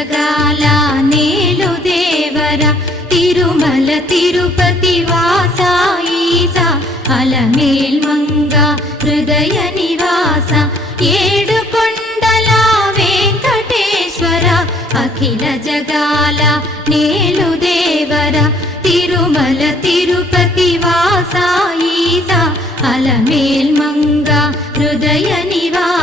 జగాల నేలు దేవర తిరుమల తిరుపతి వాస ఈసా అలమేల్ మంగ హృదయ నివాస ఏడు కొండల వెంకటేశ్వర అఖిల జగాల నేలు దేవర తిరుమల తిరుపతి వాస ఈసా అలమేల్ మంగ హృదయ నివాస